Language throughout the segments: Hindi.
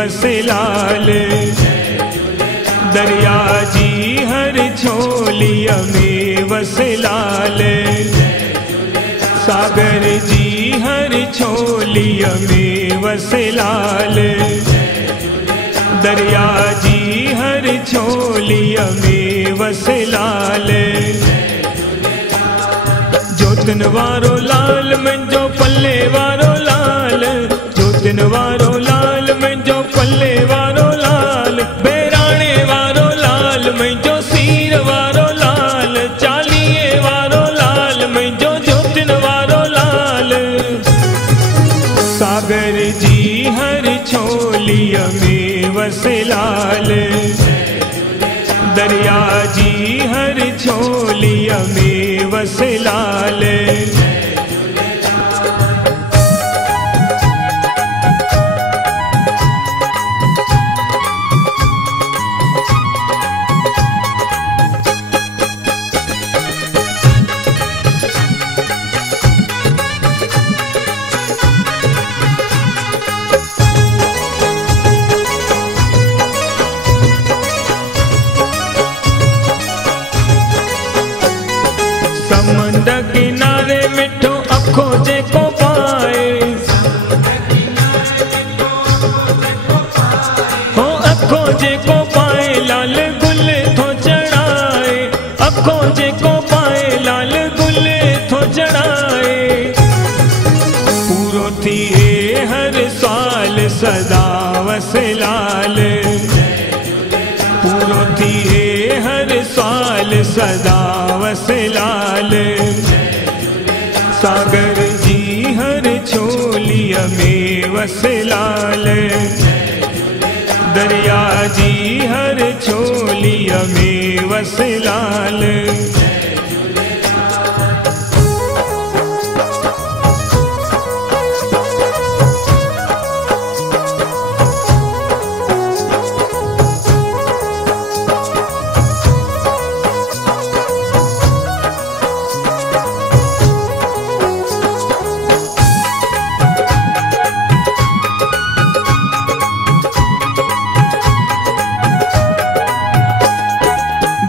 वसे लाल। दरिया जी हर छोलिया में वसे लाल। सागर जी हर छोलिया में वसे लाल। दरिया जी हर छोलिया में वसे लाल। जोतन वारो लाल मंजो पल्ले वारो लाल। जोतन वारो लाल मंजो पल्ले वारो लाल। बहराणे वारो लाल मंजो सीर वारो लाल। चालीहे वारो लाल मंजो जोतन वारो लाल। सागर जी हर छोलिया में वसे लाल। दरिया जी हर छोलिया में वसे लाल। समुंदर किनारे मिठो अखो जेको पाए। हो अखो जेको पाए लाल गुल थो चढ़ाए। अखो जेको पाए लाल गुल थो चढ़ाए। पूरो थिए हर साल सदा वसे लाल। पूरो थिए हर साल सदा वसे लाल। सागर जी हर छोलिया में वसे लाल। दरिया जी हर छोलिया में वसे लाल।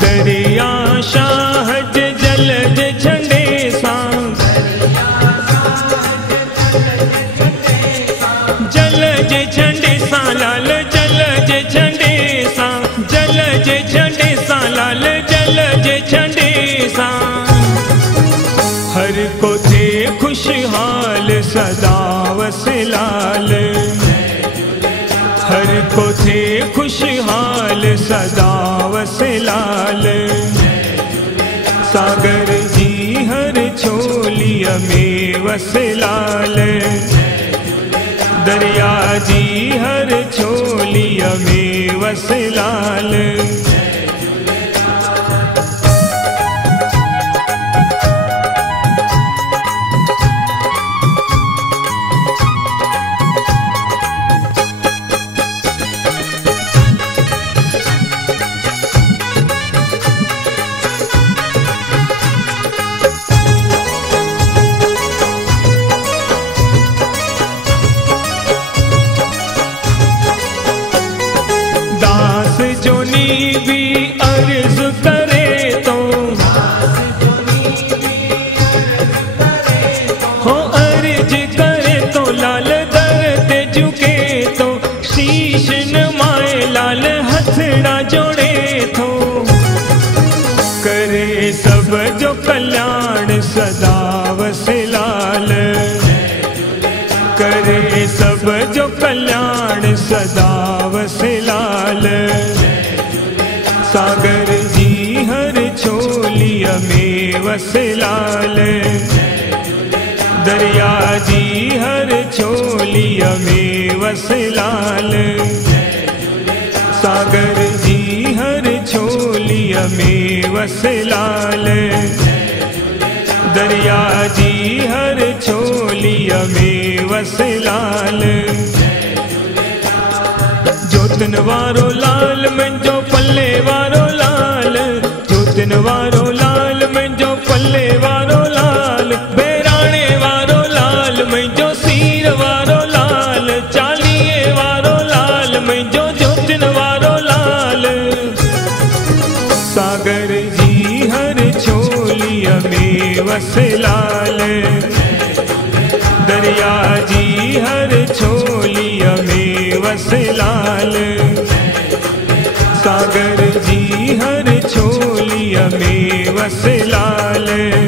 दरिया शाहज जलज झंडे सां। जलज झंडे सां लाल जलज झंडे सां। जलज झंडे सां लाल जलज झंडे सां। हर को थे खुशहाल सदा वसे लाल। हर को थे खुशहाल सदा वसे लाल। सागर जी हर छोलिया में वसे लाल। दरिया जी हर छोलिया में वसे लाल। दास जोनी भी अर्ज करे तो। हो अर्ज करे तो लाल दर ते झुके तो। शीश नमाए लाल हथड़ा जोड़े तो। करे सब जो कल्याण सदा वसे लाल। करे सब जो कल्याण सदा वसे लाल। सागर जी हर छोलिया में वसे लाल। दरिया जी हर छोलिया में वसे लाल। सागर जी हर छोलिया में वसे लाल। दरिया जी हर छोलिया में वसे लाल। जोतन वारो लाल मंजो पल्ले वारो लाल। जोतन वारो लाल मंजो पल्ले वारो लाल। बहराणे वारो लाल मंजो सीर वारो लाल। चालीहे वारो लाल में वस लाल। दरिया जी हर छोलिया में वस लाल। सागर जी हर छोलिया में वस लाल।